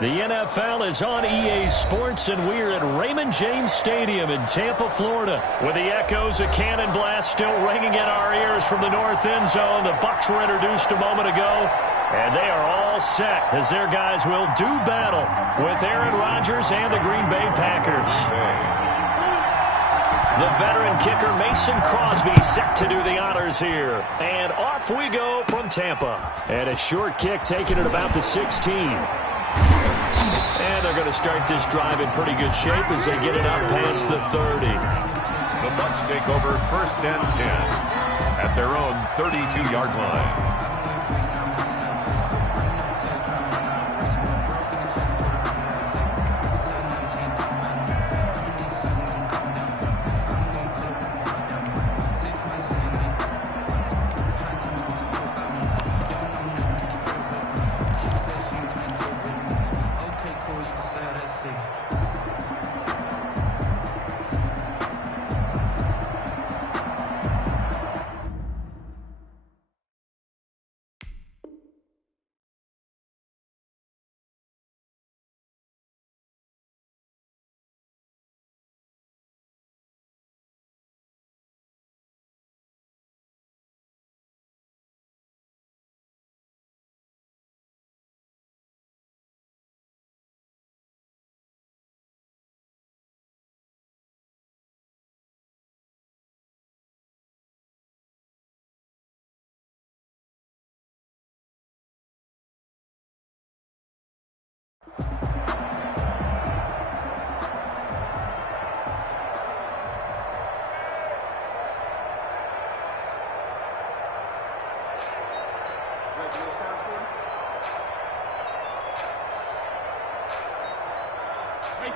The NFL is on EA Sports, and we're at Raymond James Stadium in Tampa, Florida. With the echoes of Cannon Blast still ringing in our ears from the north end zone. The Bucs were introduced a moment ago, and they are all set as their guys will do battle with Aaron Rodgers and the Green Bay Packers. The veteran kicker Mason Crosby set to do the honors here. And off we go from Tampa. And a short kick taken at about the 16. And they're going to start this drive in pretty good shape as they get it up past the 30. The Bucs take over 1st and 10 at their own 32-yard line.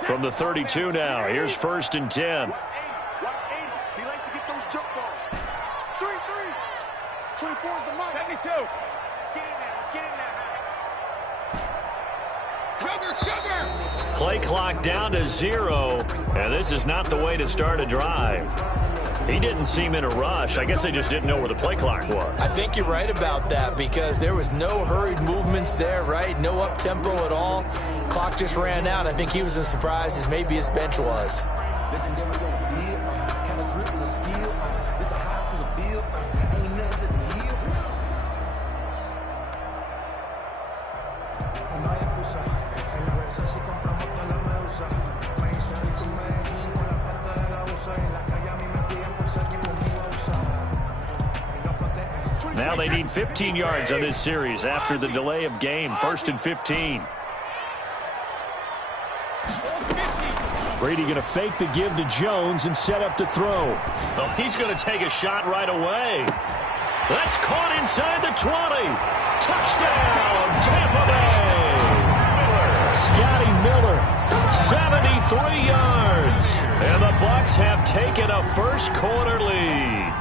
From the 32 now, here's 1st and 10. Watch 80. He likes to get those jump balls. 3-3. 24 is the mark. 72. Let's get in there. Let's get in there. Cover. Play clock down to 0, and this is not the way to start a drive. He didn't seem in a rush. I guess they just didn't know where the play clock was. I think you're right about that because there was no hurried movements there, right? No up-tempo at all. Clock just ran out. I think he was as surprised as maybe his bench was. Now they need 15 yards on this series after the delay of game. 1st and 15. Brady going to fake the give to Jones and set up to throw. Oh, he's going to take a shot right away. That's caught inside the 20. Touchdown, Tampa Bay. Scotty Miller, 73 yards. And the Bucs have taken a first-quarter lead.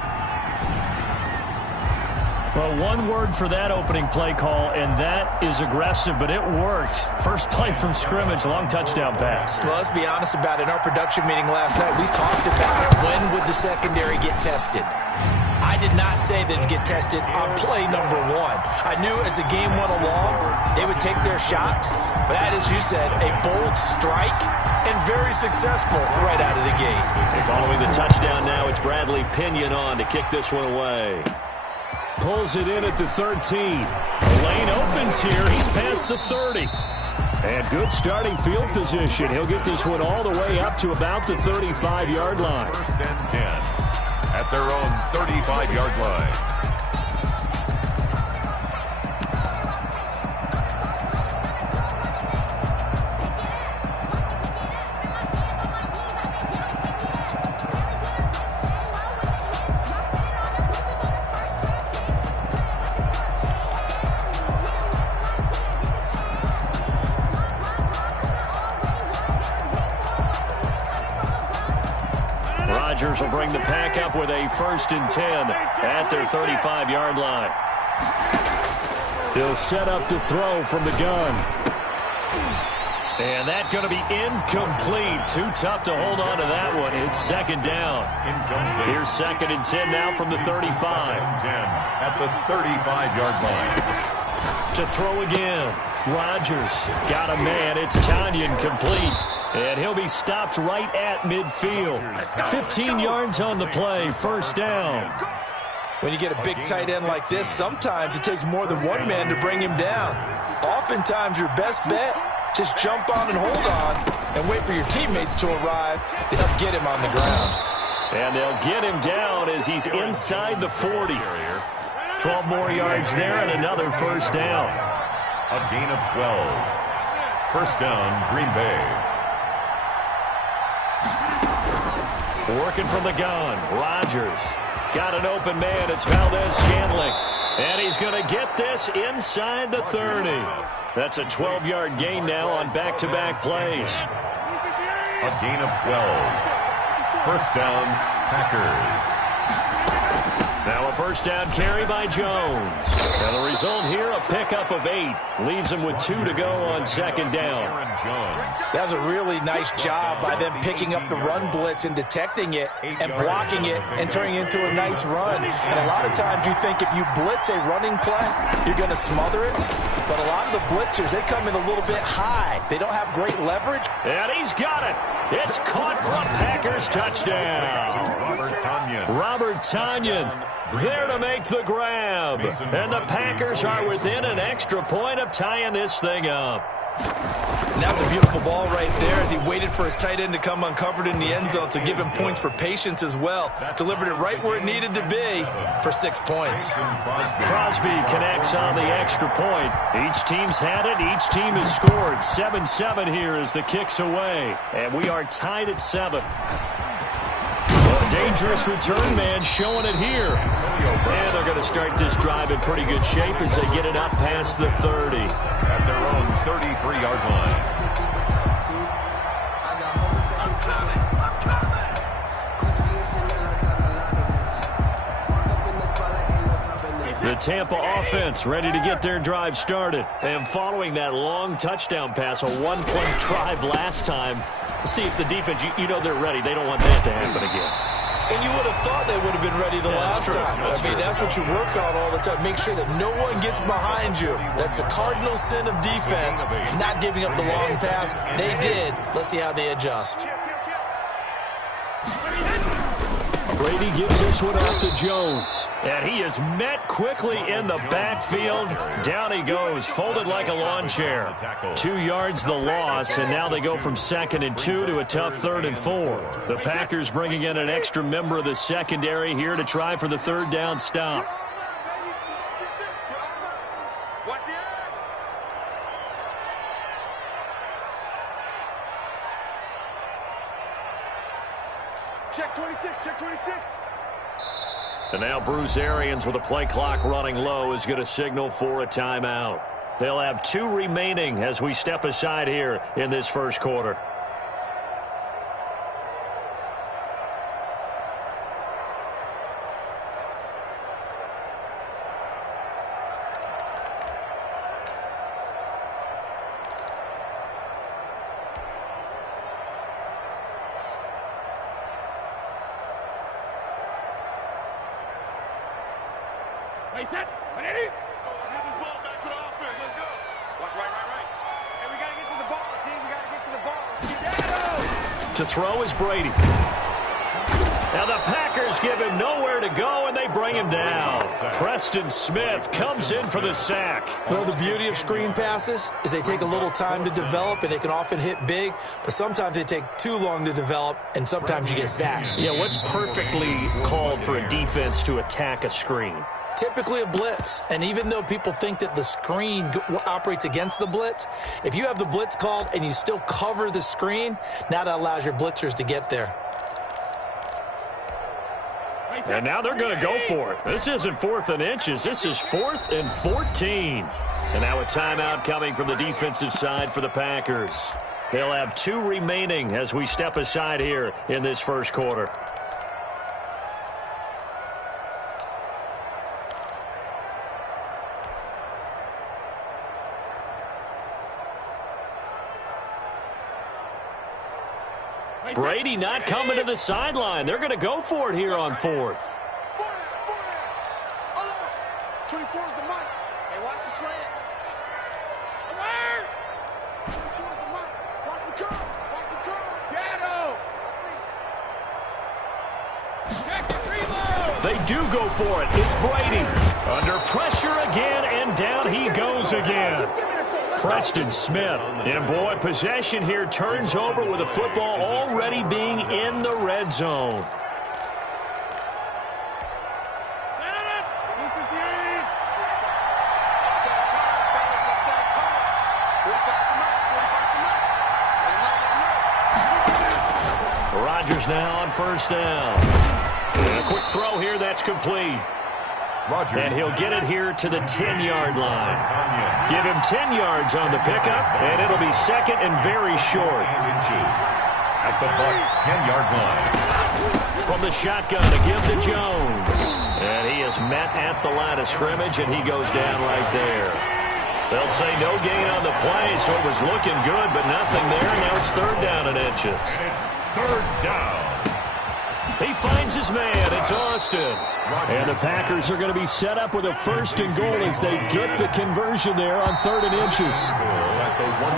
Well, one word for that opening play call, and that is aggressive, but it worked. First play from scrimmage, long touchdown pass. Well, let's be honest about it. In our production meeting last night, we talked about when would the secondary get tested. I did not say that it'd get tested on play number 1. I knew as the game went along, they would take their shots, but that, as you said, a bold strike and very successful right out of the gate. And following the touchdown now, it's Bradley Pinion on to kick this one away. Pulls it in at the 13. The lane opens here. He's past the 30. And good starting field position. He'll get this one all the way up to about the 35-yard line. 1st and 10 at their own 35-yard line. Rodgers will bring the pack up with a 1st and 10 at their 35-yard line. He'll set up to throw from the gun. And that's going to be incomplete. Too tough to hold on to that one. It's 2nd down. Here's 2nd and 10 now from the 35. 2nd and 10 at the 35-yard line. To throw again. Rodgers got a man. It's Tanyan complete. And he'll be stopped right at midfield. 15 yards on the play. First down. When you get a big tight end like this, sometimes it takes more than one man to bring him down. Oftentimes, your best bet, just jump on and hold on and wait for your teammates to arrive to help get him on the ground. And they'll get him down as he's inside the 40. 12 more yards there and another first down. A gain of 12. First down, Green Bay. Working from the gun. Rodgers got an open man. It's Valdez-Scantling. And he's going to get this inside the 30. That's a 12-yard gain now on back-to-back plays. A gain of 12. First down, Packers. Now a first down carry by Jones. And the result here, a pickup of 8. Leaves him with 2 to go on second down. That was a really nice job by them picking up the run blitz and detecting it and blocking it and turning it into a nice run. And a lot of times you think if you blitz a running play, you're going to smother it. But a lot of the blitzers, they come in a little bit high. They don't have great leverage. And he's got it. It's caught for a Packers touchdown. Robert Tanyan there to make the grab. And the Packers are within an extra point of tying this thing up. And that was a beautiful ball right there as he waited for his tight end to come uncovered in the end zone, so give him points for patience as well. Delivered it right where it needed to be for 6 points. Crosby connects on the extra point. Each team's had it. Each team has scored. 7-7 here as the kick's away. And we are tied at 7. A dangerous return man showing it here. And they're going to start this drive in pretty good shape as they get it up past the 30. At their own 33-yard line. The Tampa offense ready to get their drive started. And following that long touchdown pass, a one-play drive last time, see if the defense, you know they're ready. They don't want that to happen again. And you would have thought they would have been ready the last time. That's what you work on all the time. Make sure that no one gets behind you. That's the cardinal sin of defense, not giving up the long pass. They did. Let's see how they adjust. Brady gives this one off to Jones. And he is met quickly in the backfield. Down he goes, folded like a lawn chair. 2 yards the loss, and now they go from 2nd and 2 to a tough 3rd and 4. The Packers bringing in an extra member of the secondary here to try for the 3rd down stop. Check 26, check 26. And now Bruce Arians with a play clock running low is going to signal for a timeout. They'll have 2 remaining as we step aside here in this first quarter. Hey, Ted, let's hit this ball back for the offense. Let's go. Watch right. Hey, we got to get to the ball, team. We got to get to the ball. Let's get To throw is Brady. Now the Packers give him nowhere to go, and they bring him down. Preston Smith comes in for the sack. Well, the beauty of screen passes is they take a little time to develop, and they can often hit big, but sometimes they take too long to develop, and sometimes you get sacked. Yeah, what's perfectly called for a defense to attack a screen? Typically a blitz, and even though people think that the screen operates against the blitz, if you have the blitz called and you still cover the screen, now that allows your blitzers to get there. And now they're going to go for it. This isn't 4th and inches. This is 4th and 14. And now a timeout coming from the defensive side for the Packers. They'll have 2 remaining as we step aside here in this first quarter. Brady not coming to the sideline. They're going to go for it here on 4th. 24 is the mic. Hey, watch the slant. go for it. It's Brady. Under pressure again, and down he goes again. Preston Smith. And boy, possession here turns over with the football already being in the red zone. Rodgers now on first down. And a quick throw here, that's complete. Rodgers. And he'll get it here to the 10-yard line. Give him 10 yards on the pickup, and it'll be second and very short. At the Bucs 10-yard line. From the shotgun, a give to Jones. And he is met at the line of scrimmage, and he goes down right there. They'll say no gain on the play, so it was looking good, but nothing there. Now it's third down and inches. And it's third down. He finds his man. It's Austin. And the Packers are going to be set up with a first and goal as they get the conversion there on third and inches.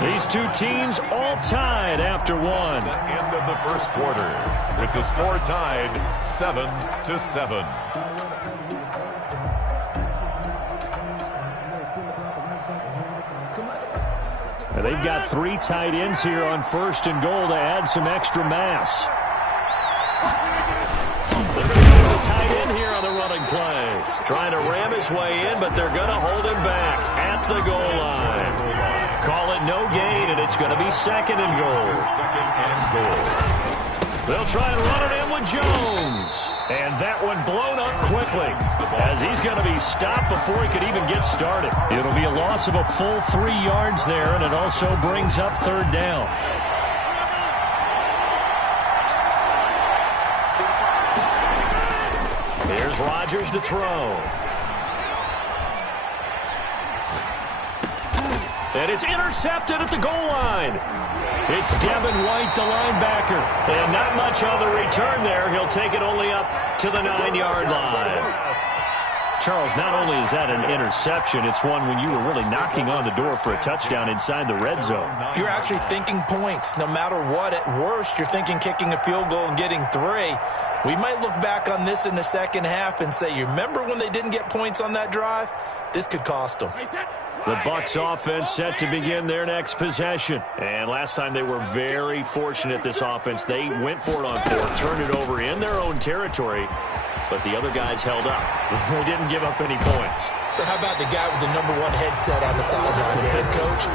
These two teams all tied after one. The end of the first quarter with the score tied 7-7. And they've got three tight ends here on first and goal to add some extra mass. They're going to get the tight end here on the running play. Trying to ram his way in, but they're going to hold him back at the goal line. Call it no gain, and it's going to be second and goal. Second and goal. They'll try and run it in with Jones. And that one blown up quickly as he's going to be stopped before he could even get started. It'll be a loss of a full 3 yards there, and it also brings up third down. Here's Rodgers to throw. And it's intercepted at the goal line. It's Devin White, the linebacker. And not much on the return there. He'll take it only up to the 9-yard line. Charles, not only is that an interception, it's one when you were really knocking on the door for a touchdown inside the red zone. You're actually thinking points. No matter what, at worst, you're thinking kicking a field goal and getting 3. We might look back on this in the second half and say, you remember when they didn't get points on that drive? This could cost them. The Bucs offense set to begin their next possession. And last time they were very fortunate, this offense. They went for it on 4, turned it over in their own territory, but the other guys held up. They didn't give up any points. So how about the guy with the #1 headset on the sidelines, the head coach?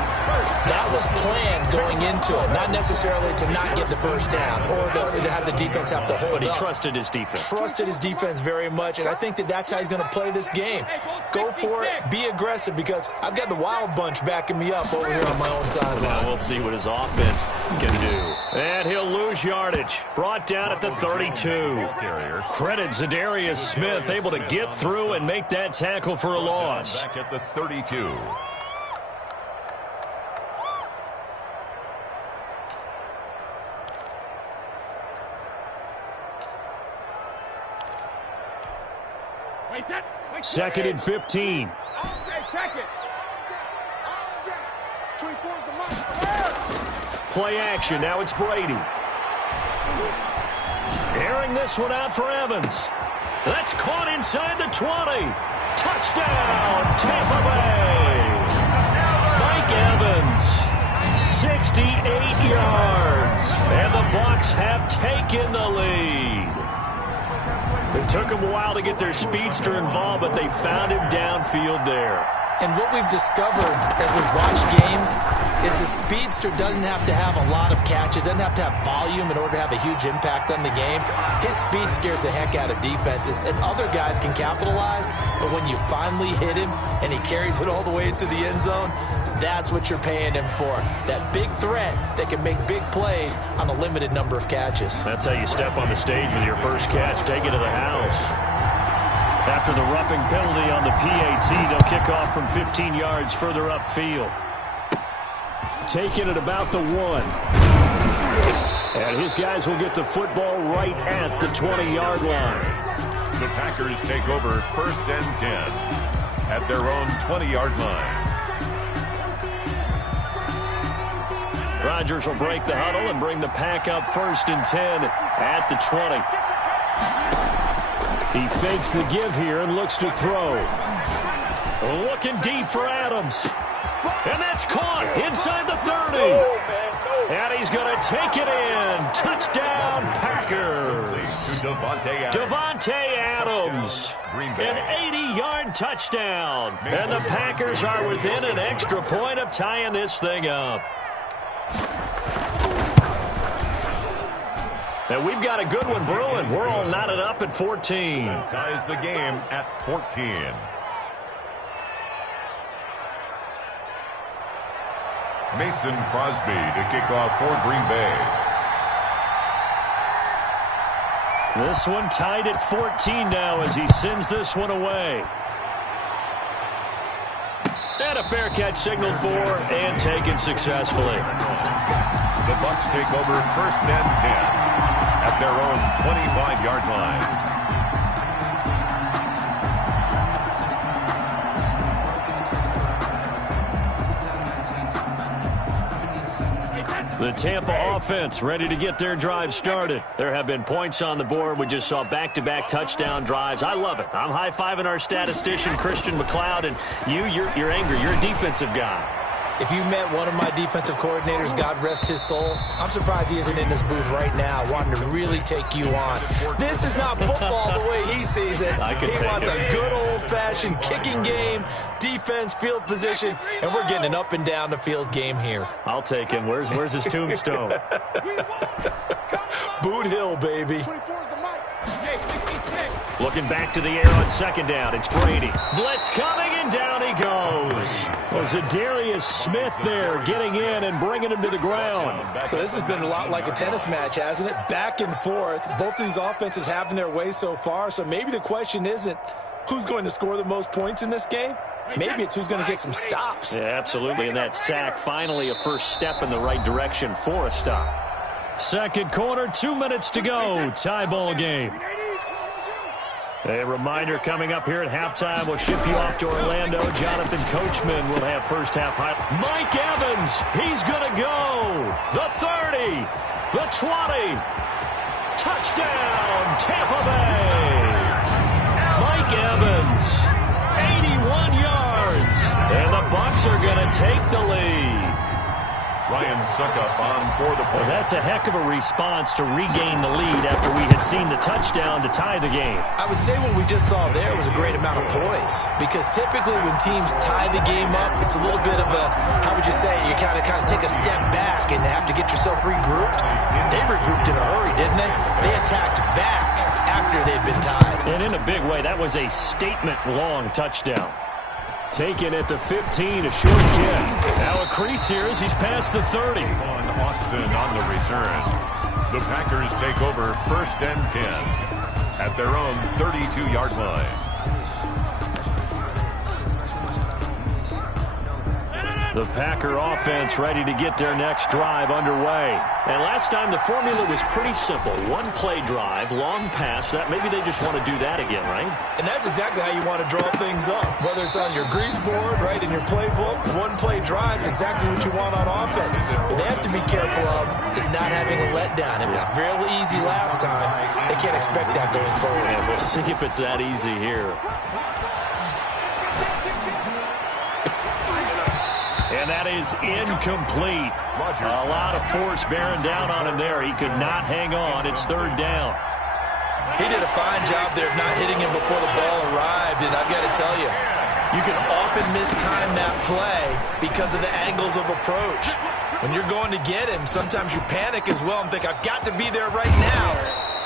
That was planned going into it, not necessarily to not get the first down or to have the defense have to hold up. But he trusted his defense. Trusted his defense very much, and I think that's how he's going to play this game. Go for it, be aggressive, because I've got the wild bunch backing me up over here on my own sideline. Now we'll see what his offense can do. And he'll lose yardage. Brought down at the 32. Credit Zadarius Smith, able to get through and make that tackle for a loss. Back at the 32. Second and 15. Play action. Now it's Brady. Airing this one out for Evans. That's caught inside the 20. Touchdown, Tampa Bay. Mike Evans, 68 yards. And the Bucs have taken the lead. It took them a while to get their speedster involved, but they found him downfield there. And what we've discovered as we've watched games is the speedster doesn't have to have a lot of catches, doesn't have to have volume in order to have a huge impact on the game. His speed scares the heck out of defenses, and other guys can capitalize, but when you finally hit him and he carries it all the way into the end zone, that's what you're paying him for. That big threat that can make big plays on a limited number of catches. That's how you step on the stage with your first catch. Take it to the house. After the roughing penalty on the PAT, they'll kick off from 15 yards further upfield. Taking it about the 1. And his guys will get the football right at the 20-yard line. The Packers take over first and 10 at their own 20-yard line. Rodgers will break the huddle and bring the pack up first and 10 at the 20. He fakes the give here and looks to throw. Looking deep for Adams. And that's caught inside the 30. And he's going to take it in. Touchdown, Packers. Davante Adams. An 80-yard touchdown. And the Packers are within an extra point of tying this thing up. And we've got a good one brewing. We're all knotted up at 14. Ties the game at 14. Mason Crosby to kick off for Green Bay. This one tied at 14 now as he sends this one away. And a fair catch signaled for and taken successfully. The Bucs take over 1st and 10 at their own 25-yard line. The Tampa offense ready to get their drive started. There have been points on the board. We just saw back-to-back touchdown drives. I love it. I'm high-fiving our statistician, Christian McLeod, and you're angry. You're a defensive guy. If you met one of my defensive coordinators, God rest his soul, I'm surprised he isn't in this booth right now wanting to really take you on. This is not football the way he sees it. He wants a good old-fashioned kicking game, defense, field position, and we're getting an up-and-down-the-field game here. I'll take him. Where's his tombstone? Boot Hill, baby. Looking back to the air on 2nd down. It's Brady. Blitz coming, and down he goes. Was it Darius Smith there getting in and bringing him to the ground? So this has been a lot like a tennis match, hasn't it? Back and forth. Both of these offenses having their way so far. So maybe the question isn't who's going to score the most points in this game. Maybe it's who's going to get some stops. Yeah, absolutely. And that sack, finally a first step in the right direction for a stop. Second quarter, 2 minutes to go. Tie ball game. A reminder coming up here at halftime. We'll ship you off to Orlando. Jonathan Coachman will have first half highlights. Mike Evans, he's going to go. The 30, the 20. Touchdown, Tampa Bay. Mike Evans, 81 yards. And the Bucs are going to take the lead. Ryan Suckup on for the point. Well, that's a heck of a response to regain the lead after we had seen the touchdown to tie the game. I would say what we just saw there was a great amount of poise, because typically when teams tie the game up, it's a little bit of a, how would you say, you kind of take a step back and have to get yourself regrouped. They regrouped in a hurry, didn't they? They attacked back after they'd been tied. And in a big way, that was a statement-long touchdown. Taken at the 15, a short kick. Now a crease here as he's past the 30. On Austin on the return. The Packers take over 1st and 10 at their own 32-yard line. The Packer offense ready to get their next drive underway. And last time the formula was pretty simple. One-play drive, long pass. That maybe they just want to do that again, right? And that's exactly how you want to draw things up. Whether it's on your grease board, right, in your playbook, one-play drive's exactly what you want on offense. What they have to be careful of is not having a letdown. It was fairly easy last time. They can't expect that going forward. And we'll see if it's that easy here. And that is incomplete. A lot of force bearing down on him there. He could not hang on. It's 3rd down. He did a fine job there of not hitting him before the ball arrived. And I've got to tell you, you can often mistime that play because of the angles of approach. When you're going to get him, sometimes you panic as well and think, I've got to be there right now.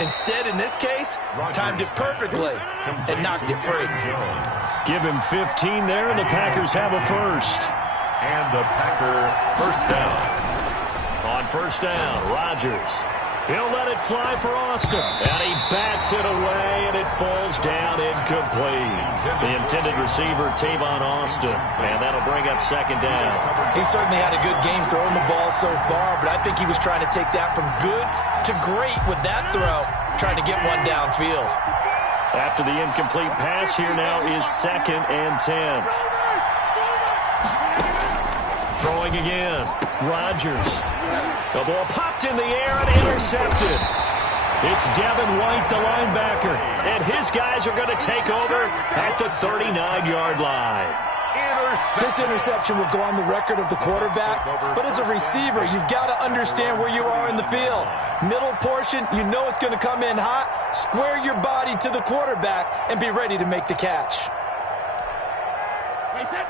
Instead, in this case, timed it perfectly and knocked it free. Give him 15 there, and the Packers have a first. And the Packer first down. On first down, Rodgers. He'll let it fly for Austin. And he bats it away, and it falls down incomplete. The intended receiver, Tavon Austin. And that'll bring up 2nd down. He certainly had a good game throwing the ball so far, but I think he was trying to take that from good to great with that throw, trying to get one downfield. After the incomplete pass, here now is 2nd and 10. Throwing again. Rodgers. The ball popped in the air and intercepted. It's Devin White, the linebacker, and his guys are going to take over at the 39-yard line. This interception will go on the record of the quarterback, but as a receiver, you've got to understand where you are in the field. Middle portion, you know it's going to come in hot. Square your body to the quarterback and be ready to make the catch.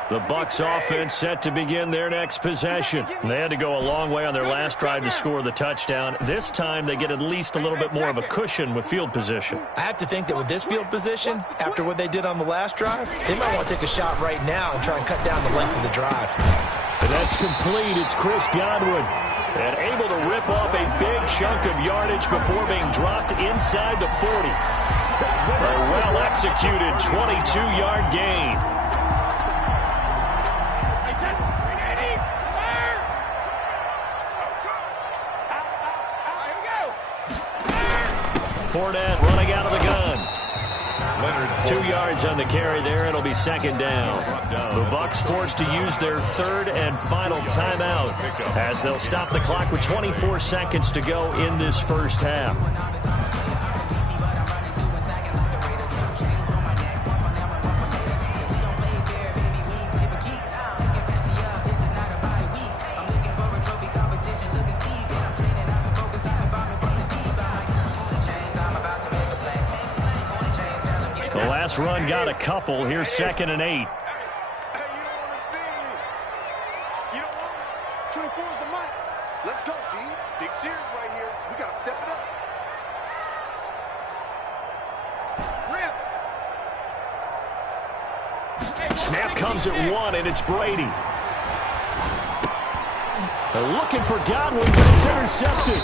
The Bucs offense set to begin their next possession. They had to go a long way on their last drive to score the touchdown. This time they get at least a little bit more of a cushion with field position. I have to think that with this field position, after what they did on the last drive, they might want to take a shot right now and try and cut down the length of the drive. And that's complete. It's Chris Godwin. And able to rip off a big chunk of yardage before being dropped inside the 40. A well-executed 22-yard gain. Fournette running out of the gun. 2 yards on the carry there. It'll be second down. The Bucs forced to use their third and final timeout as they'll stop the clock with 24 seconds to go in this first half. Run got a couple. Here's 2nd and 8. Hey, you don't want to see. You don't want it. 24 is the mic. Let's go, D. Big series right here. We got to step it up. Rip. Snap comes at 1, and it's Brady. They're looking for Godwin, but it's intercepted.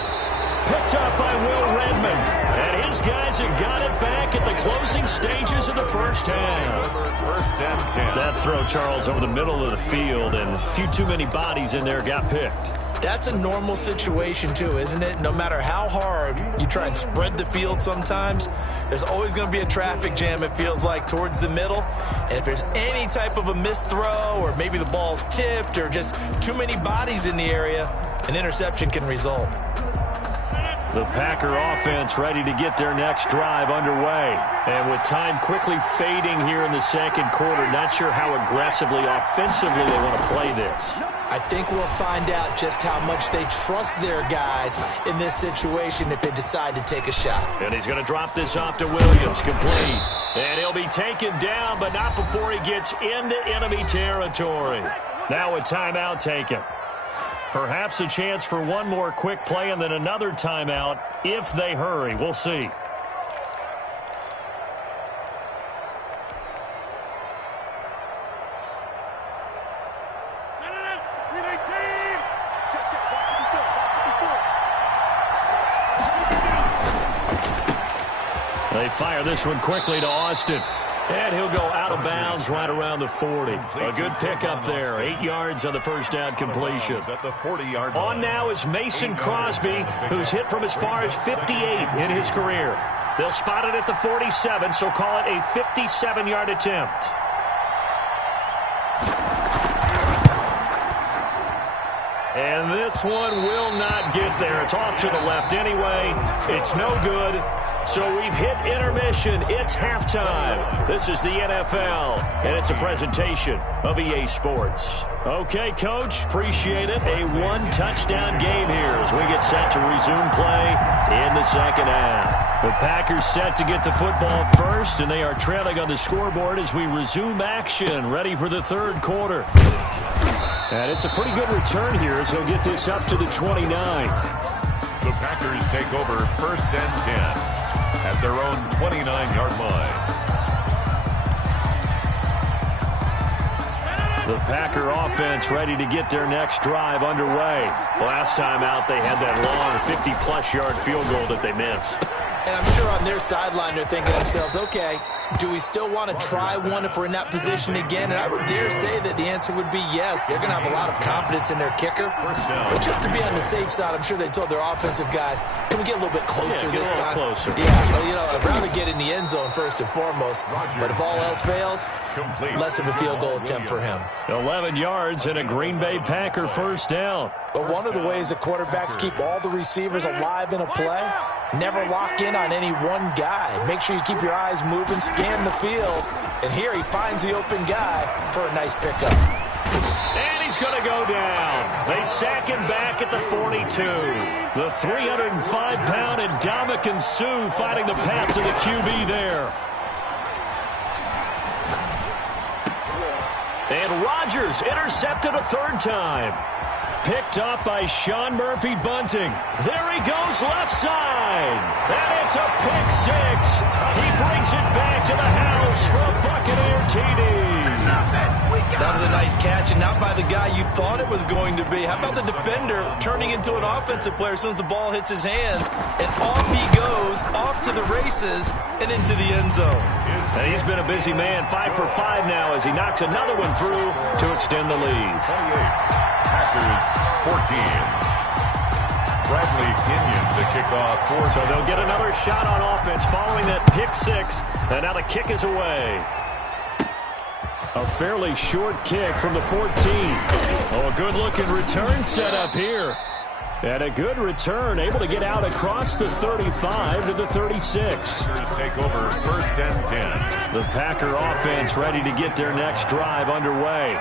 Picked up by Will Redmond. And his guys have got it back at the closing stages of the first half. First and 10. That throw, Charles, over the middle of the field, and a few too many bodies in there got picked. That's a normal situation, too, isn't it? No matter how hard you try and spread the field sometimes, there's always going to be a traffic jam, it feels like, towards the middle. And if there's any type of a missed throw or maybe the ball's tipped or just too many bodies in the area, an interception can result. The Packer offense ready to get their next drive underway. And with time quickly fading here in the second quarter, not sure how aggressively, offensively they want to play this. I think we'll find out just how much they trust their guys in this situation if they decide to take a shot. And he's going to drop this off to Williams, complete. And he'll be taken down, but not before he gets into enemy territory. Now a timeout taken. Perhaps a chance for one more quick play and then another timeout if they hurry. We'll see. They fire this one quickly to Austin. And he'll go out of bounds right around the 40. A good pickup there. 8 yards on the first down completion. At the 40-yard line. On now is Mason Crosby, who's hit from as far as 58 in his career. They'll spot it at the 47, so call it a 57-yard attempt. And this one will not get there. It's off to the left anyway. It's no good. So we've hit intermission. It's halftime. This is the NFL, and it's a presentation of EA Sports. Okay, Coach, appreciate it. A one-touchdown game here as we get set to resume play in the second half. The Packers set to get the football first, and they are trailing on the scoreboard as we resume action, ready for the third quarter. And it's a pretty good return here as he'll get this up to the 29. The Packers take over first and 10. At their own 29-yard line. The Packer offense ready to get their next drive underway. Last time out, they had that long 50-plus yard field goal that they missed. And I'm sure on their sideline they're thinking to themselves, okay, do we still want to try one if we're in that position again? And I would dare say that the answer would be yes. They're going to have a lot of confidence in their kicker. But just to be on the safe side, I'm sure they told their offensive guys, can we get a little bit closer this time? Closer. Yeah, well, you know, I'd rather get in the end zone first and foremost. But if all else fails, less of a field goal attempt for him. 11 yards and a Green Bay Packer first down. But one of the ways that quarterbacks keep all the receivers alive in a play Never lock in on any one guy. Make sure you keep your eyes moving, scan the field. And here he finds the open guy for a nice pickup. And he's going to go down. They sack him back at the 42. The 305-pound Ndamukong Suh fighting the path to the QB there. And Rodgers intercepted a third time. Picked up by Sean Murphy-Bunting. There he goes left side. And it's a pick six. He brings it back to the house for a Buccaneer TD. That was a nice catch, and not by the guy you thought it was going to be. How about the defender turning into an offensive player as soon as the ball hits his hands? And off he goes, off to the races, and into the end zone. And he's been a busy man, 5 for 5 now as he knocks another one through to extend the lead. 28. Packers 14. Bradley Pinion to kick off. So they'll get another shot on offense following that pick six. And now the kick is away. A fairly short kick from the 14. Oh, a good-looking return set up here. And a good return, able to get out across the 35 to the 36. Packers take over 1st and 10. The Packer offense ready to get their next drive underway.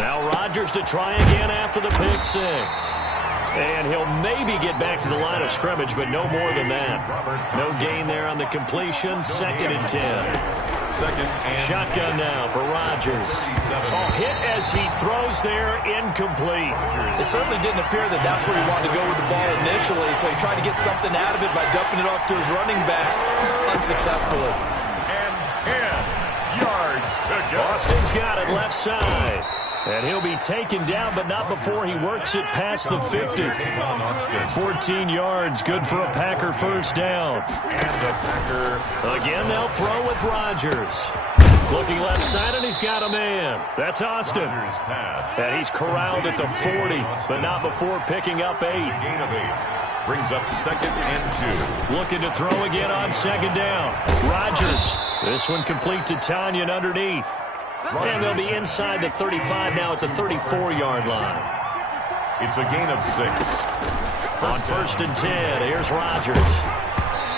Now Rodgers to try again after the pick six. And he'll maybe get back to the line of scrimmage, but no more than that. No gain there on the completion. 2nd and 10. Shotgun now for Rodgers. Oh, hit as he throws there, incomplete. It certainly didn't appear that that's where he wanted to go with the ball initially, so he tried to get something out of it by dumping it off to his running back unsuccessfully. And 10 yards to go. Austin's got it left side. And he'll be taken down, but not before he works it past the 50. 14 yards, good for a Packer first down. And the Packer. Again, they'll throw with Rodgers. Looking left side, and he's got a man. That's Austin. And he's corralled at the 40, but not before picking up 8. Gain of 8. Brings up 2nd and 2. Looking to throw again on 2nd down. Rodgers. This one complete to Tanyan underneath. And they'll be inside the 35 now at the 34-yard line. It's a gain of 6. On 1st and 10, here's Rodgers.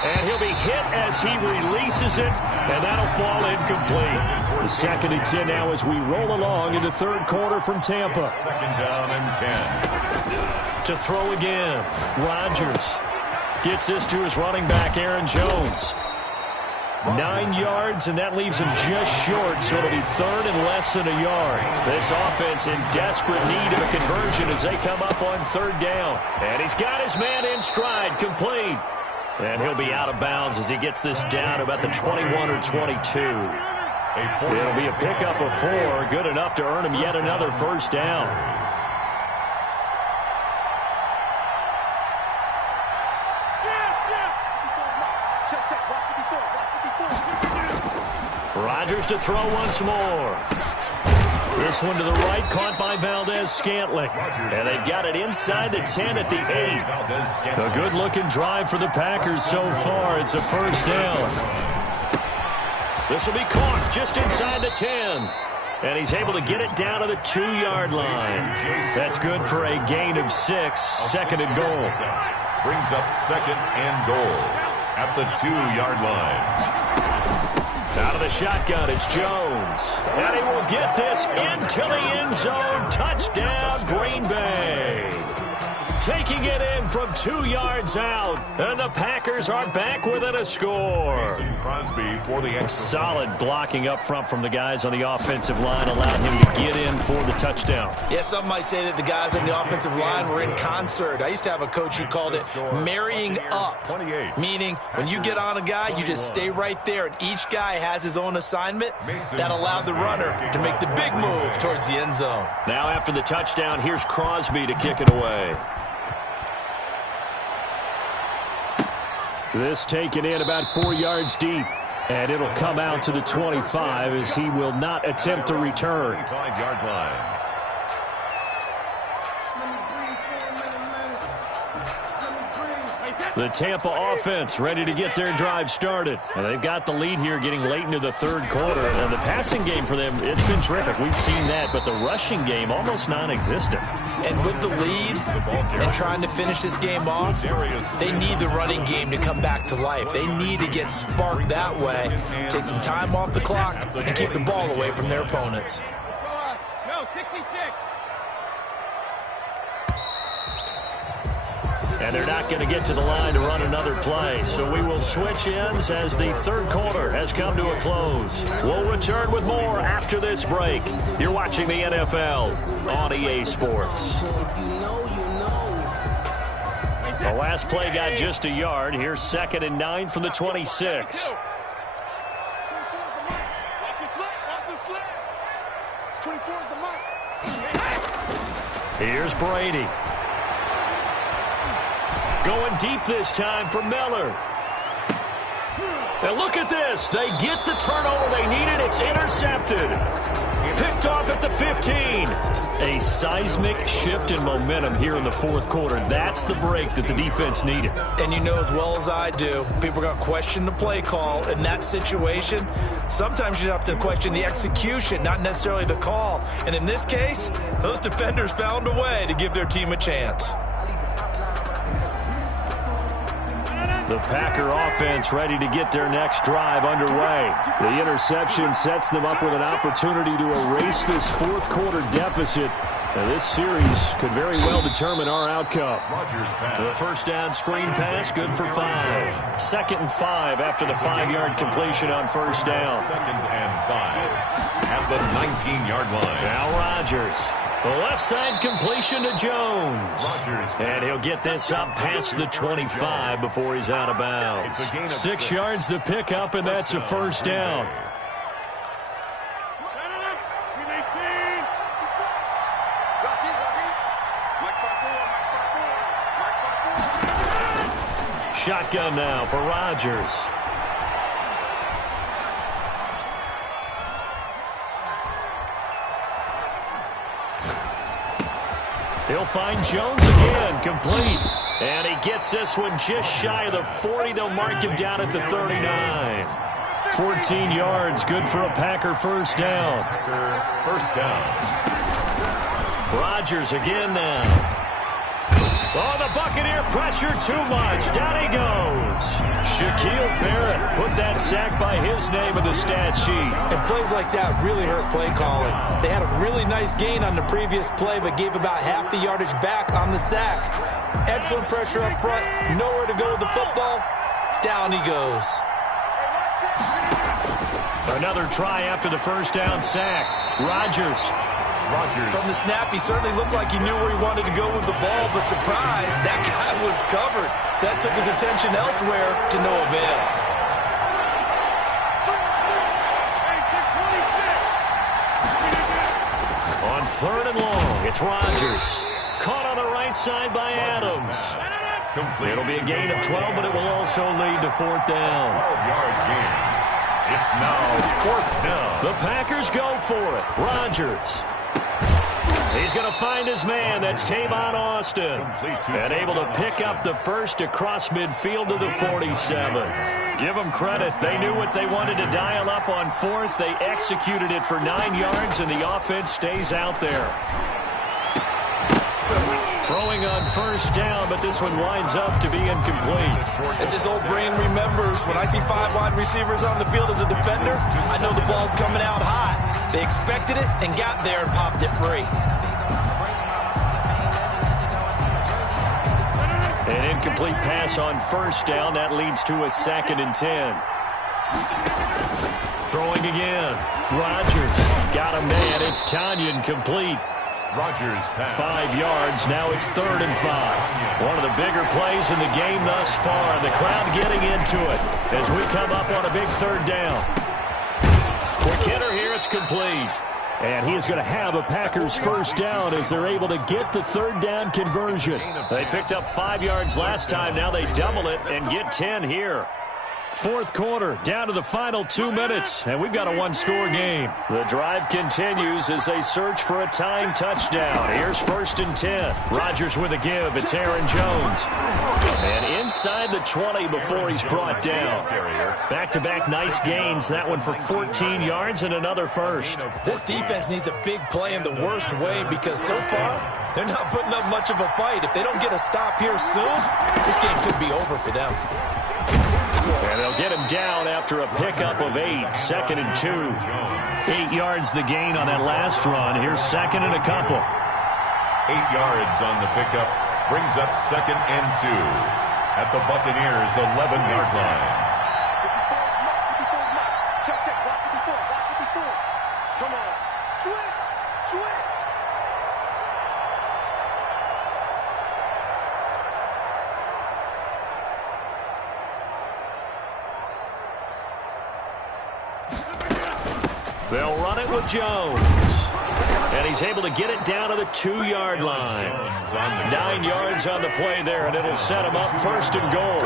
And he'll be hit as he releases it, and that'll fall incomplete. The 2nd and 10 now as we roll along into third quarter from Tampa. 2nd down and 10. To throw again, Rodgers gets this to his running back, Aaron Jones. 9 yards, and that leaves him just short, so it'll be 3rd and less than a yard. This offense in desperate need of a conversion as they come up on 3rd down. And he's got his man in stride, complete. And he'll be out of bounds as he gets this down about the 21 or 22. It'll be a pickup of 4, good enough to earn him yet another first down. Rodgers to throw once more. This one to the right, caught by Valdez-Scantling. And they've got it inside the 10 at the 8. A good-looking drive for the Packers so far. It's a first down. This will be caught just inside the 10. And he's able to get it down to the 2-yard line. That's good for a gain of 6, 2nd and goal. Brings up 2nd and goal at the 2-yard line. Out of the shotgun, it's Jones. And he will get this into the end zone. Touchdown, Green Bay. Taking it in from 2 yards out. And the Packers are back within a score. Crosby for the solid blocking up front from the guys on the offensive line allowed him to get in for the touchdown. Yeah, some might say that the guys on the offensive line were in concert. I used to have a coach who called it marrying up, meaning when you get on a guy, you just stay right there, and each guy has his own assignment. That allowed the runner to make the big move towards the end zone. Now after the touchdown, here's Crosby to kick it away. This taken in about 4 yards deep. And it'll come out to the 25 as he will not attempt to return. 25-yard line. The Tampa offense ready to get their drive started. And they've got the lead here getting late into the third quarter. And the passing game for them, it's been terrific. We've seen that, but the rushing game almost non-existent. And with the lead and trying to finish this game off, they need the running game to come back to life. They need to get sparked that way, take some time off the clock, and keep the ball away from their opponents. No, 66. And they're not going to get to the line to run another play. So we will switch ends as the third quarter has come to a close. We'll return with more after this break. You're watching the NFL on EA Sports. The last play got just a yard. Here's 2nd and 9 from the 26. Here's Brady. Going deep this time for Miller. And look at this. They get the turnover they needed. It's intercepted. Picked off at the 15. A seismic shift in momentum here in the fourth quarter. That's the break that the defense needed. And you know as well as I do, people are going to question the play call in that situation. Sometimes you have to question the execution, not necessarily the call. And in this case, those defenders found a way to give their team a chance. The Packer offense ready to get their next drive underway. The interception sets them up with an opportunity to erase this fourth quarter deficit. And this series could very well determine our outcome. The first down screen pass, good for 5. 2nd and 5 after the 5-yard completion on first down. 2nd and 5 at the 19-yard line. Now Rodgers. The left side completion to Jones. And he'll get this up past the 25 before he's out of bounds. 6 yards the pickup, and that's a first down. Shotgun now for Rodgers. He'll find Jones again, complete. And he gets this one just shy of the 40. They'll mark him down at the 39. 14 yards, good for a Packer first down. First down. Rodgers again now. Oh, the Buccaneer pressure too much. Down he goes. Shaquille Barrett put that sack by his name in the stat sheet. And plays like that really hurt play calling. They had a really nice gain on the previous play, but gave about half the yardage back on the sack. Excellent pressure up front. Nowhere to go with the football. Down he goes. Another try after the first down sack. Rodgers. From the snap, he certainly looked like he knew where he wanted to go with the ball, but surprise, that guy was covered. So that took his attention elsewhere to no avail. On 3rd and long, it's Rodgers. Caught on the right side by Adams. It'll be a gain of 12, but it will also lead to 4th down. 12-yard gain. It's now 4th down. The Packers go for it. Rodgers. He's going to find his man. That's Tavon Austin. And able to pick up the first across midfield to the 47. Give them credit. They knew what they wanted to dial up on 4th. They executed it for 9 yards, and the offense stays out there. Throwing on first down, but this one winds up to be incomplete. As his old brain remembers, when I see 5 wide receivers on the field as a defender, I know the ball's coming out hot. They expected it and got there and popped it free. An incomplete pass on first down. That leads to a 2nd and 10. Throwing again. Rodgers got a man. It's Tanyan complete. Rodgers pass. 5 yards. Now it's 3rd and 5. One of the bigger plays in the game thus far. And the crowd getting into it as we come up on a big 3rd down. Quick hitter here. It's complete. And he is going to have a Packers first down as they're able to get the 3rd down conversion. They picked up 5 yards last time. Now they double it and get 10 here. Fourth quarter, down to the final 2 minutes, and we've got a one-score game. The drive continues as they search for a tying touchdown. Here's 1st and 10. Rodgers with a give. It's Aaron Jones. And inside the 20 before he's brought down. Back-to-back nice gains. That one for 14 yards and another first. This defense needs a big play in the worst way because so far, they're not putting up much of a fight. If they don't get a stop here soon, this game could be over for them. And they'll get him down after a pickup of 8. 2nd and 2. 8 yards the gain on that last run. Here's 2nd and a couple. 8 yards on the pickup. Brings up 2nd and 2 at the Buccaneers' 11-yard line. Check. Block 54. Come on. Switch. They'll run it with Jones. And he's able to get it down to the 2-yard line. 9 yards on the play there, and it'll set him up 1st and goal.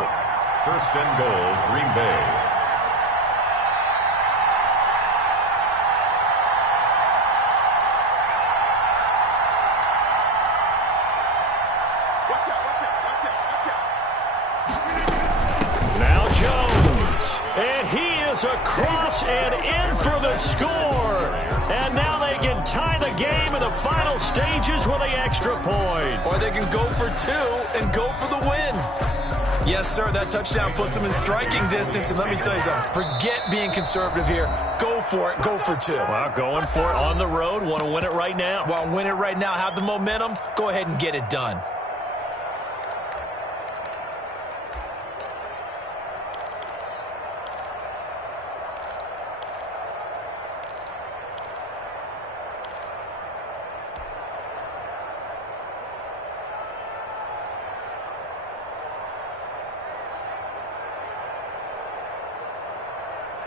1st and goal, Green Bay. Now Jones. And he is across and in for the score. And now they can tie the game in the final stages with the extra point. Or they can go for 2 and go for the win. Yes, sir, that touchdown puts them in striking distance. And let me tell you something, forget being conservative here. Go for it. Go for 2. Well, going for it on the road. Want to win it right now. Well, win it right now. Have the momentum. Go ahead and get it done.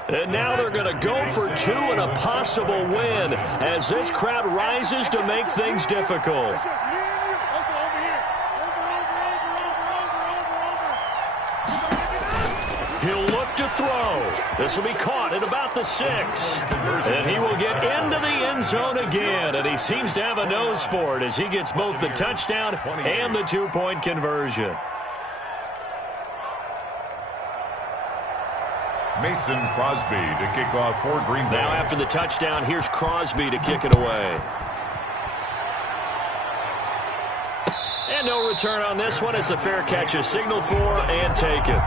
And now they're going to go for 2 and a possible win as this crowd rises to make things difficult. It's just me and you. Over here. Over. He'll look to throw. This will be caught at about the 6. And he will get into the end zone again. And he seems to have a nose for it as he gets both the touchdown and the 2-point conversion. Mason Crosby to kick off for Green Bay. Now after the touchdown, here's Crosby to kick it away. And no return on this one as the fair catch is signaled for and taken.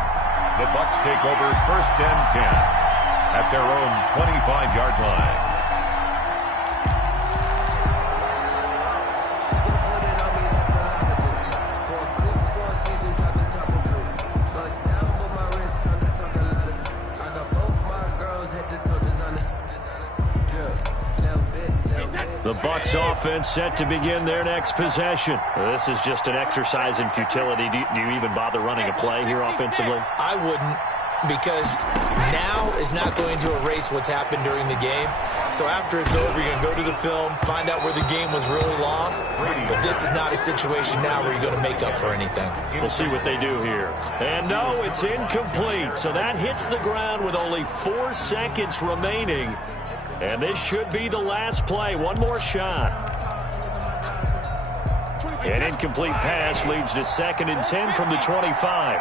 The Bucs take over 1st and 10 at their own 25-yard line. The Bucs offense set to begin their next possession. This is just an exercise in futility. Do you even bother running a play here offensively? I wouldn't, because now is not going to erase what's happened during the game. So after it's over, you're going to go to the film, find out where the game was really lost. But this is not a situation now where you're going to make up for anything. We'll see what they do here. And no, it's incomplete. So that hits the ground with only 4 seconds remaining. And this should be the last play. One more shot. An incomplete pass leads to 2nd and 10 from the 25.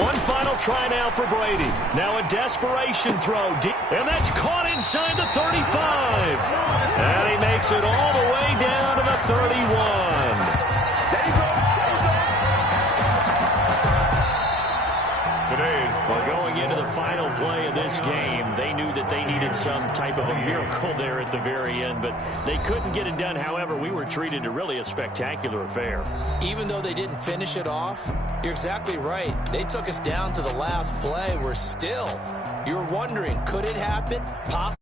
One final try now for Brady. Now a desperation throw. And that's caught inside the 35. And he makes it all the way down to the 31. Well, going into the final play of this game, they knew that they needed some type of a miracle there at the very end, but they couldn't get it done. However, we were treated to really a spectacular affair. Even though they didn't finish it off, you're exactly right. They took us down to the last play. We're still, you're wondering, could it happen? Possibly.